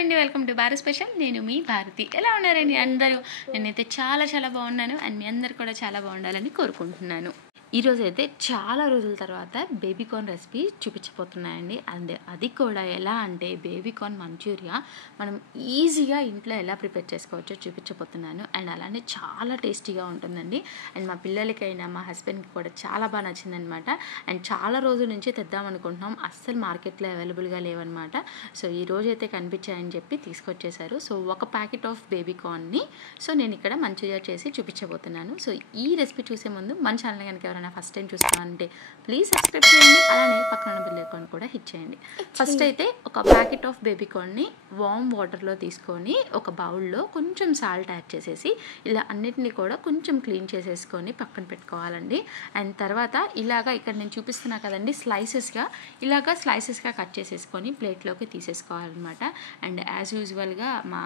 అండి, welcome to Bharat special. నేను మీ భారతి. ఎలా ఉన్నారండి అందరూ? నేనైతే చాలా బాగున్నాను అండ్ మీ అందరు కూడా చాలా బాగుండాలని కోరుకుంటున్నాను. ఈరోజు అయితే చాలా రోజుల తర్వాత బేబీకార్న్ రెసిపీ చూపించబోతున్నాయండి. అండ్ అది కూడా ఎలా అంటే బేబీకార్న్ మంచూరియా మనం ఈజీగా ఇంట్లో ఎలా ప్రిపేర్ చేసుకోవచ్చో చూపించబోతున్నాను. అండ్ అలానే చాలా టేస్టీగా ఉంటుందండి. అండ్ మా పిల్లలకైనా మా హస్బెండ్కి కూడా చాలా బాగా నచ్చిందనమాట. అండ్ చాలా రోజుల నుంచి తెద్దామనుకుంటున్నాం, అస్సలు మార్కెట్లో అవైలబుల్గా లేవన్నమాట. సో ఈ రోజు అయితే కనిపించాయని చెప్పి తీసుకొచ్చేసారు. సో ఒక ప్యాకెట్ ఆఫ్ బేబీకార్న్ని నేను ఇక్కడ మంచూరియా చేసి చూపించబోతున్నాను. సో ఈ రెసిపీ చూసే ముందు మన ఛానల్ కనుక ఫస్ట్ టైం చూస్తామంటే ప్లీజ్ సబ్స్క్రైబ్ చేయండి, అలానే పక్కన బెల్ ఐకాన్ కూడా హిట్ చేయండి. ఫస్ట్ అయితే ఒక ప్యాకెట్ ఆఫ్ బేబీకార్న్ని వామ్ వాటర్లో తీసుకొని ఒక బౌల్లో కొంచెం సాల్ట్ యాడ్ చేసేసి ఇలా అన్నిటినీ కూడా కొంచెం క్లీన్ చేసేసుకొని పక్కన పెట్టుకోవాలండి. అండ్ తర్వాత ఇలాగా ఇక్కడ నేను చూపిస్తున్నా కదండి, స్లైసెస్గా కట్ చేసేసుకొని ప్లేట్లోకి తీసేసుకోవాలన్నమాట. అండ్ యాజ్ యూజువల్గా మా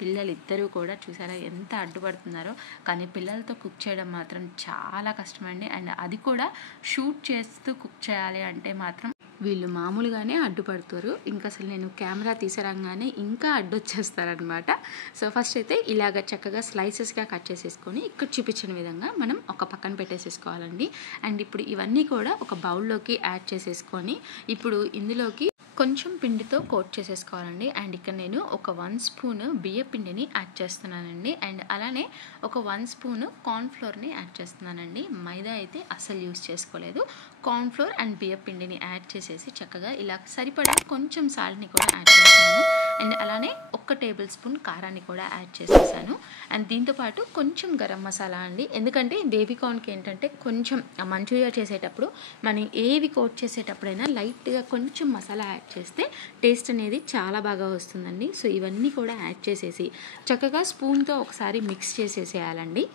పిల్లలు ఇద్దరూ కూడా చూసారా ఎంత అడ్డుపడుతున్నారో, కానీ పిల్లలతో కుక్ చేయడం మాత్రం చాలా కష్టమండి. అండ్ అది కూడా షూట్ చేస్తూ కుక్ చేయాలి అంటే మాత్రం వీళ్ళు మామూలుగానే అడ్డుపడుతారు. ఇంకా అసలు నేను కెమెరా తీసరంగానే ఇంకా అడ్డొచ్చేస్తారనమాట. సో ఫస్ట్ అయితే ఇలాగ చక్కగా స్లైసెస్గా కట్ చేసేసుకొని ఇక్కడ చూపించిన విధంగా మనం ఒక పక్కన పెట్టేసేసుకోవాలండి. అండ్ ఇప్పుడు ఇవన్నీ కూడా ఒక బౌల్లోకి యాడ్ చేసేసుకొని ఇప్పుడు ఇందులోకి కొంచెం పిండితో కోట్ చేసేసుకోవాలండి. అండ్ ఇక్కడ నేను ఒక 1 స్పూన్ బియ్య పిండిని యాడ్ చేస్తున్నానండి. అండ్ అలానే ఒక 1 స్పూన్ కార్న్ఫ్లోర్ని యాడ్ చేస్తున్నానండి. మైదా అయితే అస్సలు యూజ్ చేసుకోలేదు. కార్న్ఫ్లోర్ అండ్ బియ్య పిండిని యాడ్ చేసేసి చక్కగా ఇలా సరిపడా కొంచెం సాల్ట్ని కూడా యాడ్ చేస్తున్నాను. అండ్ అలానే 1 టేబుల్ స్పూన్ కారాన్ని కూడా యాడ్ చేసేసాను. అండ్ దీంతోపాటు కొంచెం గరం మసాలా అండి, ఎందుకంటే బేబీకార్న్కి ఏంటంటే కొంచెం మంచూరియా చేసేటప్పుడు మనం ఏవి కోట్ చేసేటప్పుడైనా లైట్గా కొంచెం మసాలా యాడ్ చేస్తే టేస్ట్ అనేది చాలా బాగా వస్తుందండి. సో ఇవన్నీ కూడా యాడ్ చేసేసి చక్కగా స్పూన్తో ఒకసారి మిక్స్ చేసేసేయాలండి.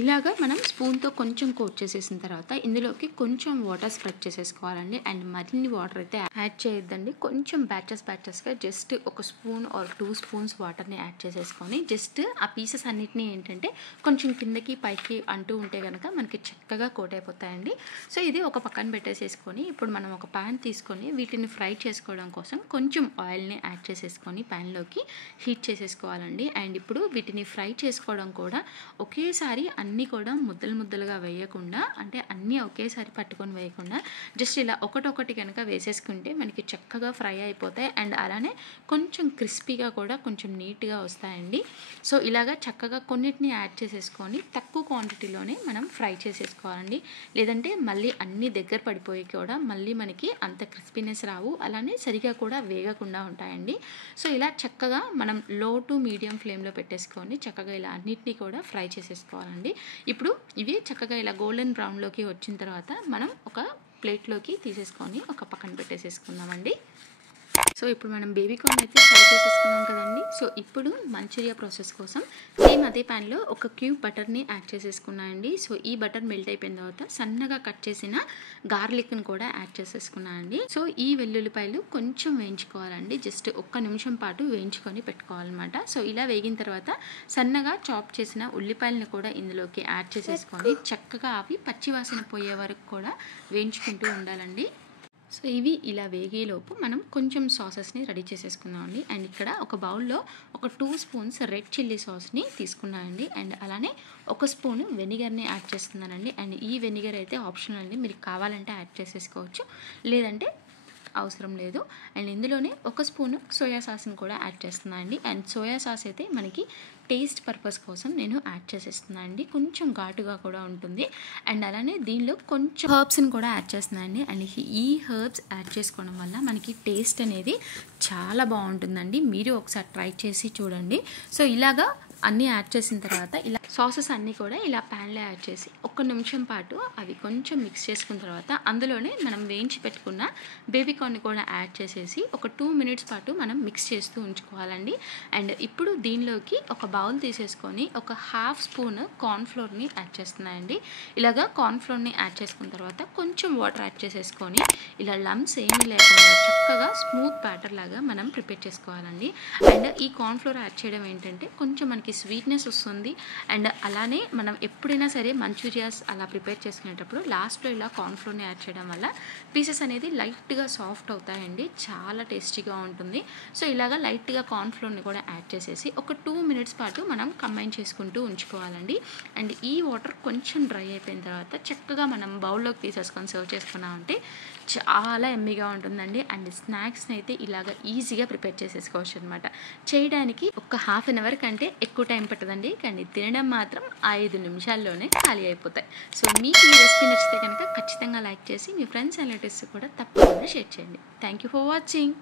ఇలాగా మనం స్పూన్తో కొంచెం కోట్ చేసేసిన తర్వాత ఇందులోకి కొంచెం వాటర్ స్ప్రెడ్ చేసేసుకోవాలండి. అండ్ మరిన్ని వాటర్ అయితే యాడ్ చేయొద్దండి, కొంచెం బ్యాచెస్గా జస్ట్ 1 స్పూన్ ఆర్ 2 స్పూన్స్ వాటర్ని యాడ్ చేసేసుకొని జస్ట్ ఆ పీసెస్ అన్నిటినీ ఏంటంటే కొంచెం కిందకి పైకి అంటూ ఉంటే కనుక మనకి చక్కగా కోట్ అయిపోతాయండి. సో ఇది ఒక పక్కన పెట్టేసేసుకొని ఇప్పుడు మనం ఒక ప్యాన్ తీసుకొని వీటిని ఫ్రై చేసుకోవడం కోసం కొంచెం ఆయిల్ని యాడ్ చేసేసుకొని ప్యాన్లోకి హీట్ చేసేసుకోవాలండి. అండ్ ఇప్పుడు వీటిని ఫ్రై చేసుకోవడం కూడా ఒకేసారి అన్నీ కూడా ముద్దలుగా వేయకుండా, అంటే అన్నీ ఒకేసారి పట్టుకొని వేయకుండా జస్ట్ ఇలా ఒకటొకటి కనుక వేసేసుకుంటే మనకి చక్కగా ఫ్రై అయిపోతాయి. అండ్ అలానే కొంచెం క్రిస్పీగా కూడా కొంచెం నీట్గా వస్తాయండి. సో ఇలాగా చక్కగా కొన్నిటిని యాడ్ చేసేసుకొని తక్కువ క్వాంటిటీలోనే మనం ఫ్రై చేసేసుకోవాలండి. లేదంటే మళ్ళీ అన్నీ దగ్గర పడిపోయి కూడా మళ్ళీ మనకి అంత క్రిస్పీనెస్ రావు, అలానే సరిగా కూడా వేగకుండా ఉంటాయండి. సో ఇలా చక్కగా మనం లో టు మీడియం ఫ్లేమ్లో పెట్టేసుకొని చక్కగా ఇలా అన్నిటినీ కూడా ఫ్రై చేసేసుకోవాలండి. ఇప్పుడు ఇవి చక్కగా ఇలా గోల్డెన్ బ్రౌన్లోకి వచ్చిన తర్వాత మనం ఒక ప్లేట్లోకి తీసేసుకొని ఒక పక్కన పెట్టేసేసుకుందామండి. సో ఇప్పుడు మనం బేబీకార్న్ అయితే ఫ్రై చేసేసుకున్నాం కదండి. సో ఇప్పుడు మంచూరియా ప్రాసెస్ కోసం సేమ్ అదే ప్యాన్లో 1 క్యూబ్ బటర్ని యాడ్ చేసేసుకున్నాను అండి. సో ఈ బటర్ మెల్ట్ అయిపోయిన తర్వాత సన్నగా కట్ చేసిన గార్లిక్ని కూడా యాడ్ చేసేసుకున్నాను. సో ఈ వెల్లుల్లిపాయలు కొంచెం వేయించుకోవాలండి, జస్ట్ 1 నిమిషం పాటు వేయించుకొని పెట్టుకోవాలన్నమాట. సో ఇలా వేగిన తర్వాత సన్నగా చాప్ చేసిన ఉల్లిపాయలను కూడా ఇందులోకి యాడ్ చేసేసుకొని చక్కగా అవి పచ్చివాసన పోయే వరకు కూడా వేయించుకుంటూ ఉండాలండి. సో ఇవి ఇలా వేగేలోపు మనం కొంచెం సాసెస్ని రెడీ చేసేసుకుందామండి. అండ్ ఇక్కడ ఒక బౌల్లో ఒక 2 స్పూన్స్ రెడ్ చిల్లీ సాస్ని తీసుకున్నానండి. అండ్ అలానే 1 స్పూన్ వెనిగర్ని యాడ్ చేస్తున్నానండి. అండ్ ఈ వెనిగర్ అయితే ఆప్షనల్ అండి, మీరు కావాలంటే యాడ్ చేసేసుకోవచ్చు, లేదంటే అవసరం లేదు. అండ్ ఇందులోనే 1 స్పూన్ సోయా సాస్ని కూడా యాడ్ చేస్తున్నాను అండి. అండ్ సోయా సాస్ అయితే మనకి టేస్ట్ పర్పస్ కోసం నేను యాడ్ చేసేస్తున్నాను అండి, కొంచెం ఘాటుగా కూడా ఉంటుంది. అండ్ అలానే దీనిలో కొంచెం హర్బ్స్ని కూడా యాడ్ చేస్తున్నాను అండి. అండ్ ఈ హర్బ్స్ యాడ్ చేసుకోవడం వల్ల మనకి టేస్ట్ అనేది చాలా బాగుంటుందండి, మీరు ఒకసారి ట్రై చేసి చూడండి. సో ఇలాగా అన్నీ యాడ్ చేసిన తర్వాత ఇలా సాసెస్ అన్నీ కూడా ఇలా ప్యాన్లో యాడ్ చేసి 1 నిమిషం పాటు అవి కొంచెం మిక్స్ చేసుకున్న తర్వాత అందులోనే మనం వేయించి పెట్టుకున్న బేబీకార్న్ని కూడా యాడ్ చేసేసి ఒక 2 మినిట్స్ పాటు మనం మిక్స్ చేస్తూ ఉంచుకోవాలండి. అండ్ ఇప్పుడు దీనిలోకి ఒక బౌల్ తీసేసుకొని ఒక 1/2 స్పూన్ కార్న్ఫ్లోర్ని యాడ్ చేస్తున్నాయండి. ఇలాగా కార్న్ఫ్లోర్ని యాడ్ చేసుకున్న తర్వాత కొంచెం వాటర్ యాడ్ చేసేసుకొని ఇలా లమ్స్ ఏమీ లేకుండా చక్కగా స్మూత్ బ్యాటర్ లాగా మనం ప్రిపేర్ చేసుకోవాలండి. అండ్ ఈ కార్న్ఫ్లోర్ యాడ్ చేయడం ఏంటంటే కొంచెం మనకి మనకి స్వీట్నెస్ వస్తుంది. అండ్ అలానే మనం ఎప్పుడైనా సరే మంచూరియాస్ అలా ప్రిపేర్ చేసుకునేటప్పుడు లాస్ట్లో ఇలా కార్న్‌ఫ్లోర్‌ని యాడ్ చేయడం వల్ల పీసెస్ అనేది లైట్గా సాఫ్ట్ అవుతాయండి. చాలా టేస్టీగా ఉంటుంది. సో ఇలాగా లైట్గా కార్న్‌ఫ్లోర్‌ని కూడా యాడ్ చేసేసి ఒక 2 మినిట్స్ పాటు మనం కంబైన్ చేసుకుంటూ ఉంచుకోవాలండి. అండ్ ఈ వాటర్ కొంచెం డ్రై అయిపోయిన తర్వాత చక్కగా మనం బౌల్లోకి తీసేసుకొని సర్వ్ చేసుకున్నామంటే చాలా ఎమ్మీగా ఉంటుందండి. అండ్ స్నాక్స్ని అయితే ఇలాగ ఈజీగా ప్రిపేర్ చేసేసుకోవచ్చు అనమాట. చేయడానికి ఒక హాఫ్ అన్ అవర్ కంటే ఎక్కువ టైం పట్టదండి, కానీ తినడం మాత్రం 5 నిమిషాల్లోనే ఖాళీ అయిపోతాయి. సో మీకు ఈ రెసిపీ నచ్చితే కనుక ఖచ్చితంగా లైక్ చేసి మీ ఫ్రెండ్స్ అండ్ రిలేటివ్స్ కూడా తప్పకుండా షేర్ చేయండి. Thank you for watching.